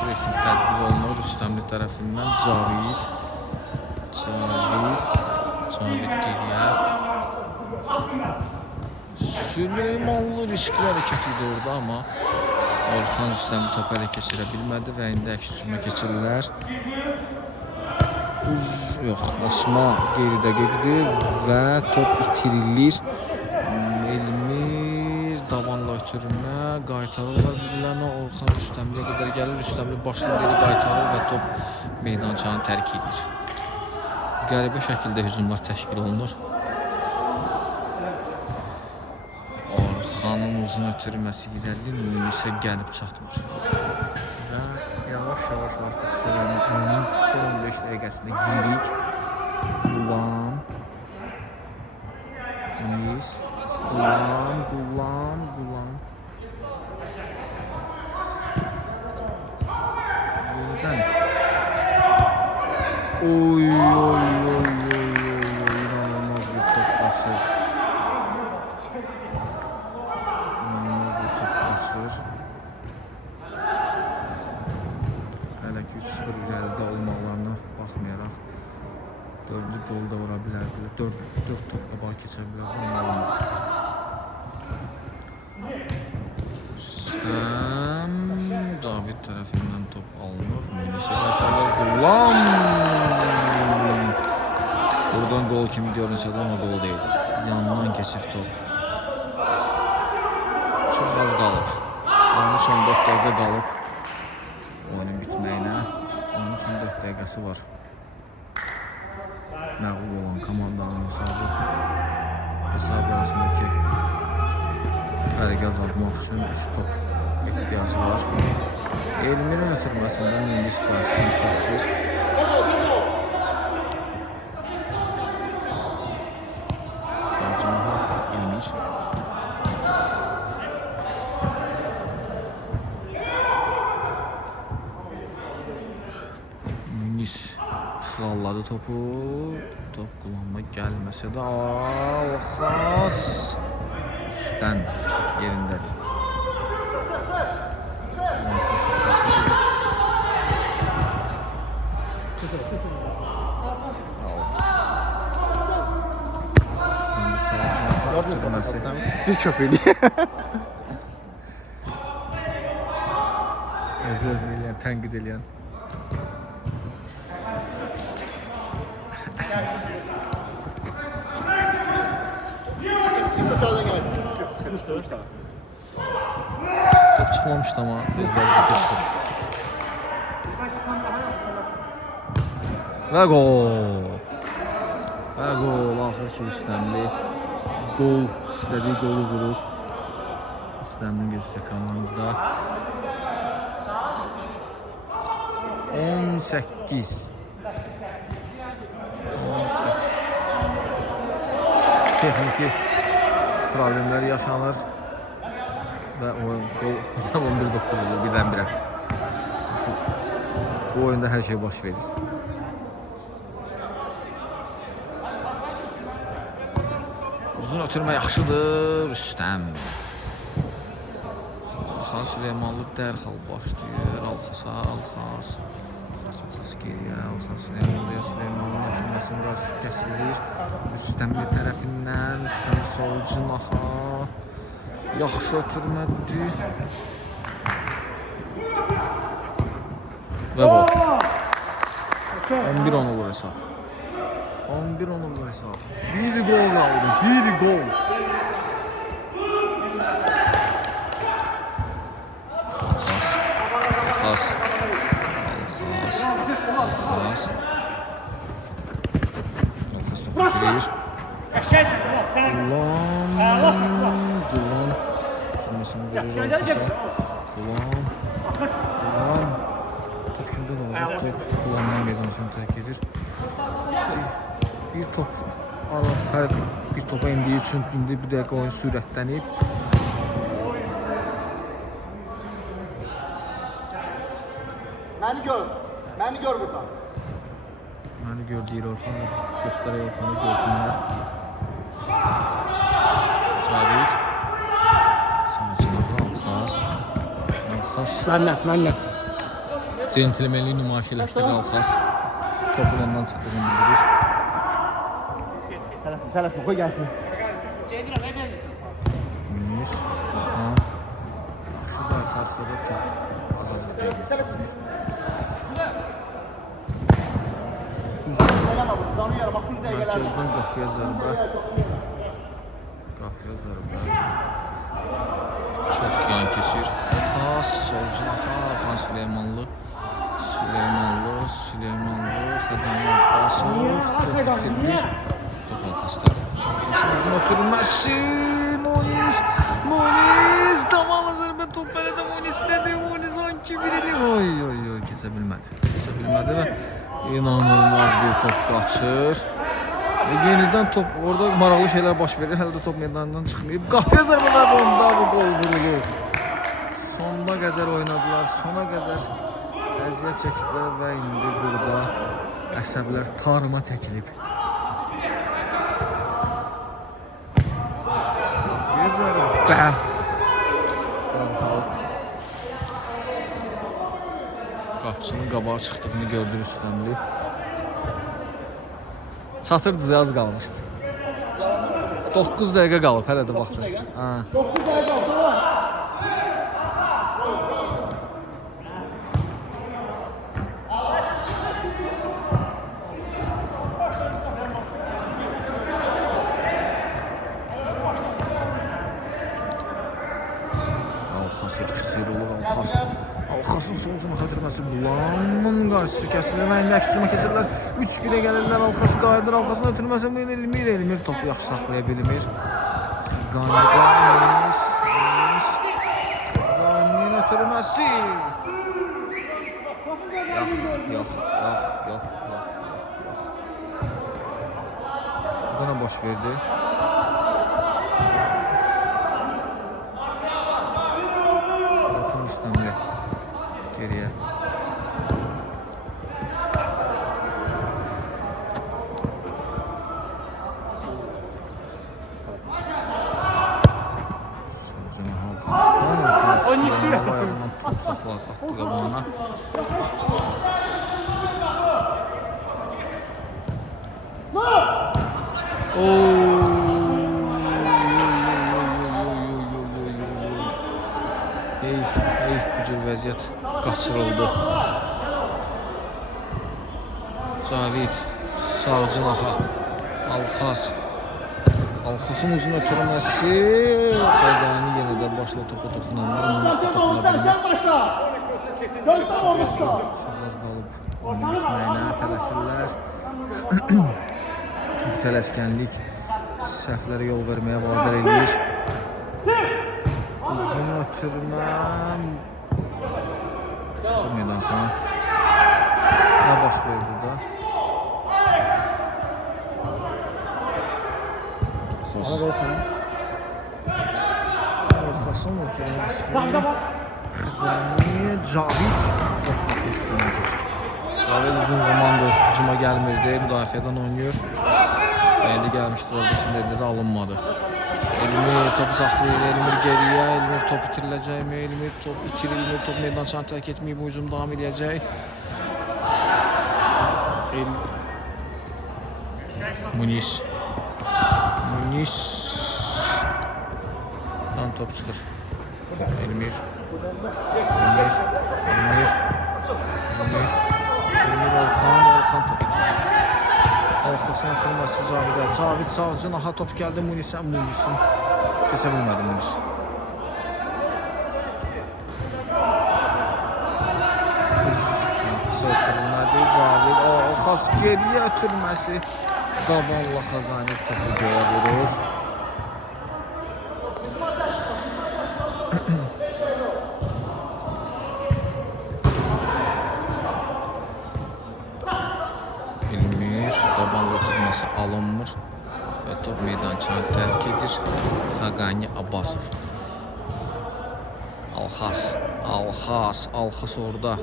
pressing tətbiq olunur Üstəmli tərəfindən. Cavid geriyə. Süleymanlı riskli hərəkət idi orada, amma Orxan Üstəmli topu ələ keçirə bilmədi və indi əks hücuma keçirlər. Osman geridə gedir və top itirilir. Elmir davanla ötürmə, qaytarırlar bir-birlərinə. Orxan Üstəmliyə qədər gəlir. Üstəmli başlı geri qaytarır və top meydançanı tərk edir. Qəribə şəkildə hücumlar təşkil olunur. Orxanın uzun ötürməsi irəli Munisə gəlib çatmır. Və yavaş-yavaş artıq oyunun son 15 dəqiqəsində giririk. Qulam. Muniz. Qulam. Buradan. Oy. İnanılmaz bir top kaçır. Hələ ki 3-0 irəlidə olmalarına baxmayaraq 4-cü golu da vura bilərdilər. 4 top qabağa keçə bilərdi, amma olmadı. David tərəfindən top alınır. Munisə qaytarlar. Qulam! Buradan gol kimi görünsə də amma gol deyil. Yanından keçir top. Çox az qalıb. 13-14 dəqiqə qalıb oyunun bitməyinə. 13-14 dəqiqəsi var. Məğlub olan komandanın hesab arasındakı fərqi azaltmaq üçün 3 top ehtiyacı var. Elmirin ötürməsində Muniz qarşısını kəsir. Çalcımaha Elmir. Muniz ıslalladı topu. Top kullanma gəlməsə də Alxas üstdən yerindədir. Bir köpüğünü. Öz-özünü eləyən, tənqid eləyən. Şimdi sağdan gel. Top çıxmamışdı amma özləri də keçdi. Və gol. Axır ki üstəmli. Gol, istədiyi golu vurur. Üstəmli gözü ekranlarınızda. 18. Texniki problemlər yaşanır və oyun gol hesab 11-9 olur birdən-birə. Bu oyunda hər şey baş verir. Uzun ötürmə yaxşıdır Rüstəm. Alxas Süleymanlı dərhal başlayır. Alxas geriyə, Alxas Süleymanlı ötürməsinin qarşı kəsilir. Rüstəmli tərəfindən, Rüstəmli solcun aha. Yaxşı ötürmədir. Və gol. 11-10 olur hesab. 11-10 olur hesab. Bir gol aldı, bir gol. Alxas. Topu verir. Qulam. Turmasını verir Alxasa. Qulam. Top kimdə qalacaq? Top Qulamdan meydançını tərk edir. Bir top fərq bir topa indiyi üçün indi bir dəqiqə oyun sürətlənib. Məni gör buradan. Məni gör deyir Orxan, göstərək Orxanı görsünlər. Cavid. Sağcılığa Alxas. Məndən. Centilmenlik nümayiş elətdirir Alxas. Topun ondan çıxdığını bildirir. Tələsmə, qoy gəlsin. Muniz. Şu qaytarsa da top azadlık deyir. Canı yarım, akıl dəqiqələr. Mərkəzdən qapıya zərbə. Çox yan keçir. Alxas, solculağa, Alxan Süleymanlı. Xədami Abbasov. Top itirmiş. Top Alxaslar. Alxasın uzun ötürülməsi. Muniz. Muniz damal zərbə top bələdə Muniz istədi. Muniz 12-1 eli. Oy oy oy keçə bilmədi. Keçə bilmədi və inanılmaz bir top qaçır. Yenidən top orada maraqlı şeylər baş verir. Hələ də top meydanından çıxmayıb. Qapıya zərbələr onda bu gol vurulur. Sonuna qədər oynadılar. Sona qədər əziyyət çəkdilər və indi burada əsəblər tarıma çəkilib. Gözəl. Bəm. Qapçının qabağa çıxdığını gördü Rüstəmli. Çatırdı, az qalmışdı. 9 dəqiqə qalıb, hələ də vaxtı. 9 dəqiqə oldu. Alxas yaxşı sıyrılır, Alxas. Alxasın sol canaha ötürməsi Bulanın qarşısı kəsilir və indi əksizmə keçirlər. 3-1-ə gəlirlər, Alxas qayıdır, Alxasın ötürməsi Elmir topu yaxşı saxlaya bilmir. Qaninin ötürməsi. Yox. Burada nə baş verdi? Rüstəmli geriyə. Heyf bu cür vəziyyət qaçırıldı. Cavid sağ canaha Alxas. Alxasın uzun ötürməsi. Qadani yenə də başla topa toxunanlar çox az qalıb bitməyinə tələsirlər. Bu tələskənlik səhvlərə yol verməyə vadar edir. Uzun ötürməm. Durmadan sonra nə baş verdi burada? Alxasın ötürməsi. Xəqani, Cavid. Cavid uzun zamandır hücuma gəlmirdi, müdafiədən oynayır. Bəli gəlmişdir orada, şimdi elde de alınmadı. Elmir topu saxlayır, Elmir geriyə, Elmir top itiriləcəkmi? Elmir top itirilmir, top meydançanı tərk etməyib, bu hücum davam edəcək. Muniz. Lan top çıxır. Elmir Orxan top itirir. Alxasın atılması Cavid'e. Cavid sağ canaha top gəldi Muniz'ə. Muniz'in kəsə bilmədi Muniz. Alxası ötürülmədi. Cavid Alxas geriyə ötürməsi. Qabanla Xəqani topu göyə vurur. Dabanlı tutması alınmır və top meydançanı tərk edir Xəqani Abbasov. Alxas orada.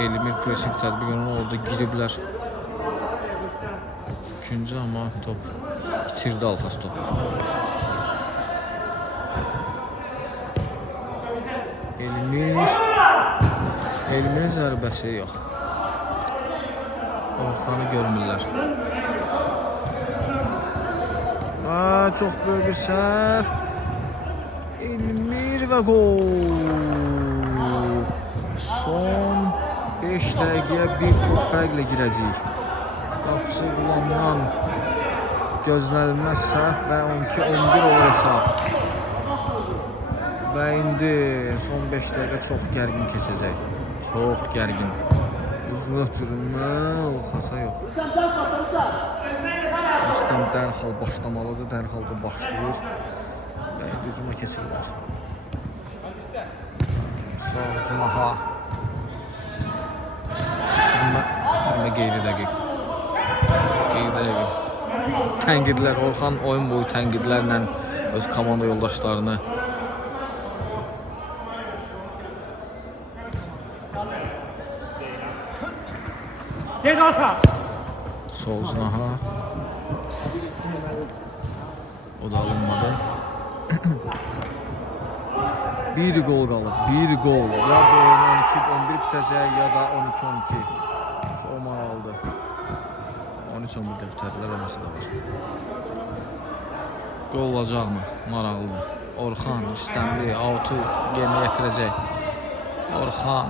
Elmir pressing tədbiq onu orada giriblər. İkinci amma top itirdi Alxas topu. Elmirin zərbəsi yox. Orxanı görmürlər. Çox böyük bir səhv. Elmir və gol. Son 5 dəqiqəyə bir top fərqlə girəcəyik. Qapısı Bulandan gözlənilməz səhv və 12-11 olur hesab. Və indi son 5 dəqiqə çox gərgin keçəcək. Çox gərgin. Uzun ötürmə, Olxasa yox. Rüstəm dərhal başlamalıdır, dərhal da başlayır. Və hücuma keçirlər. Sağ cımaha. Ötürmə qeyri dəqiq. Tənqidlər, Orxan oyun boyu tənqidlərlə öz komanda yoldaşlarını Get arka. sol cınaha. O da alınmadı. Bir gol qalıb, bir gol. Ya bu oyun 12-11 bitəcək, ya da 12-12. Çox maraqlıdır. 13-11-də bitərlər, olması da var. Gol olacaqmı? Maraqlıdır. Orxan, Rüstəmli, autu yerinə yetirəcək. Orxan.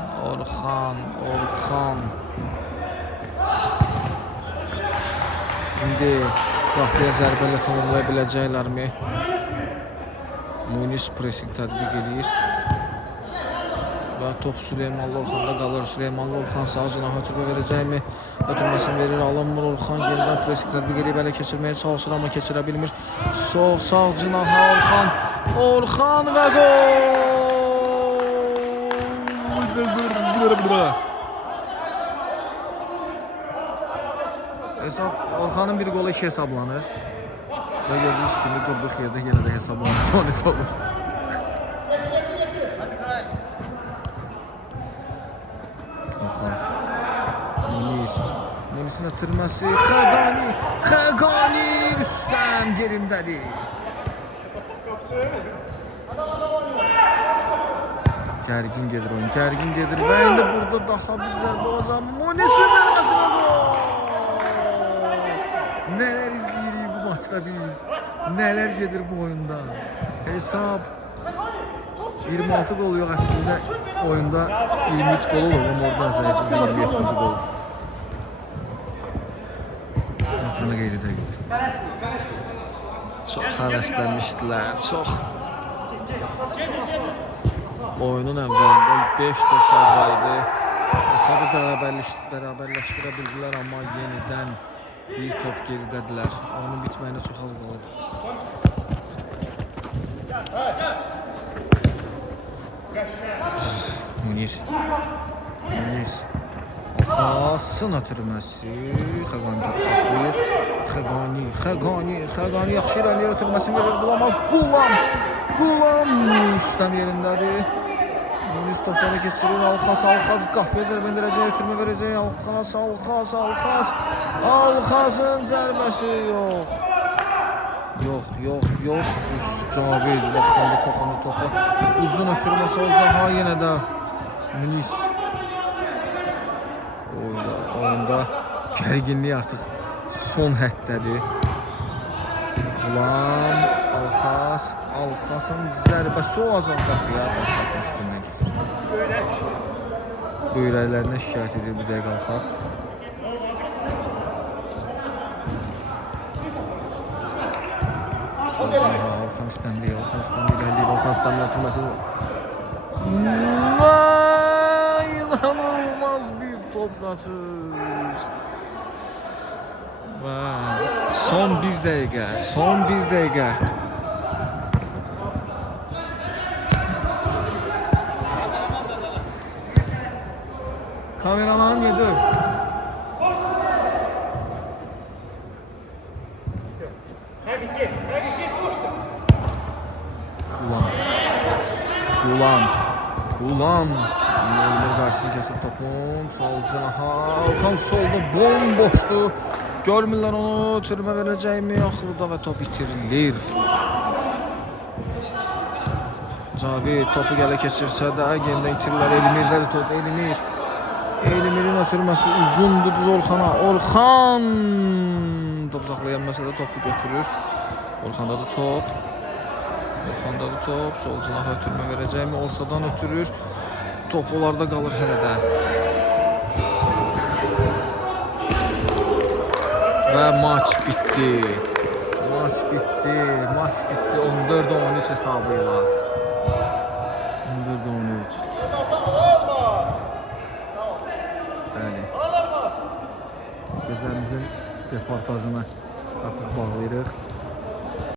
İndi qapıya zərbələ tamamlaya biləcəklərmi? Munis pressing tətbiq edir. Və top Süleymanlı Orxanda qalır. Süleymanlı Orxan sağ cınaha ötürmə verəcəkmi? Ötürməsini verir, alınmır. Orxan yenidən pressing tətbiq edib ələ keçirməyə çalışır, amma keçirə bilmir. Sağ cınaha Orxan və gol! Orxanın bir qolu 2 hesablanır. Və gördüyünüz kimi durduq yerdə yenə də hesablanır. Son heç olur. Munisin ötürməsi. Xəqani Rüstəm yerindədir. Gərgin gedir oyun. Və indi burada daha bir zərbə olacaq. Munisin zərbəsinə gol! Nələr izləyirik bu maçda biz. Nələr gedir bu oyunda. Hesab 26 gol yox, əslində oyunda 23 gol olur. Amma oradan sayısımızı 27-ci gol. Orxanı qeyd edək. Çox həvəslənmişdilər, çox. Oyunun əvvəlində 5 top var idi. Hesabı bərabərləşdirə bildilər, amma yenidən bir top geridədilər. Oyunun bitməyinə çox az qalır. Munis. Xasın ötürməsi. Xəqani topu saxlayır. Xəqani yaxşı irəliyə ötürməsini verir. Qulam Rüstəm yerindədir. Munis topları geçirir. Alxas qapıya zərbə endirəcək, ötürmə verəcək. Alxasın zərbəsi yox. Cavid vaxtında toxandı topa. Uzun ötürməsi olacaq. Ha, yenə də Munis. Oyunda gərginlik artıq son həddədir. Qulam, Alxasın zərbəsi olacaq qapıya. Üstündən keçir. Böyrəklərinə şikayət edir bu dəqiq Alxas. Orxan İstəmli ötürməsi. İnanılmaz bir top qaçır. Və son bir dəqiqə. Kameraman yedir. Qulam. Elmir qarşısını kəsir topun. Sol cınaha. Orxan solda bomboşdur. Görmürlər onu. Ötürmə verəcəkmi? Axırda və top itirilir. Cavid topu gələ keçirsə də yenidən itirirlər. Elmirdədir top. Elmirin ötürməsi uzundur düz Orxana. Orxan top saxlayan məsələ topu götürür. Orxandadır top. Sol cınaha ötürmə verəcəkmi? Ortadan ötürür. Top onlarda qalır hələ də. Və maç bitdi. 14-13 hesabıyla. 14-13. Bəli. izləyicilərimizin reportajını artıq bağlayırıq.